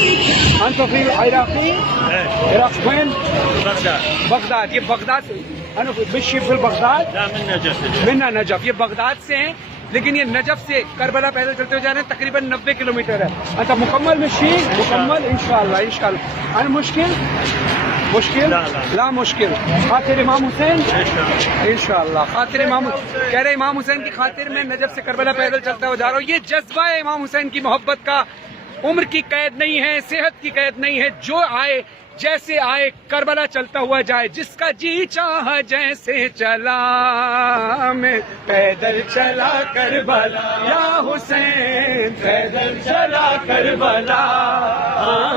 انت في العراقي عراق وين؟ بغداد یہ بغداد سے انا بشي في بغداد لا من نجف منا نجف یہ بغداد سے ہیں لیکن یہ نجف سے کربلا پیدل چلتے ہوئے جا رہے ہیں تقریباً 90 کلومیٹر ہے انت مکمل مشي مکمل انشاءاللہ انشاءاللہ انا مشکل لا مشکل خاطر امام حسین انشاءاللہ خاطر امام کہہ رہے امام حسین کی خاطر میں نجف سے کربلا پیدل چلتا ہوا جا رہا ہوں یہ جذبہ ہے امام حسین کی محبت کا عمر کی قید نہیں ہے صحت کی قید نہیں ہے جو آئے جیسے آئے کربلا چلتا ہوا جائے جس کا جی چاہا جیسے چلا میں پیدل چلا کربلا یا حسین پیدل چلا کربلا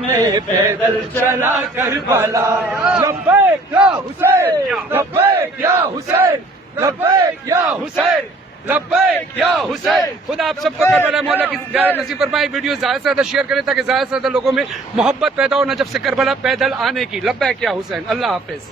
میں پیدل چلا کربلا لبیک یا حسین لبیک یا حسین لبیک یا حسین لبیک یا حسین خدا آپ سب کو کربلا مولا کی زیارت نصیب فرمائے ویڈیو زیادہ سے زیادہ شیئر کریں تاکہ زیادہ سے زیادہ لوگوں میں محبت پیدا ہو نجف سے کربلا پیدل آنے کی لبیک یا حسین اللہ حافظ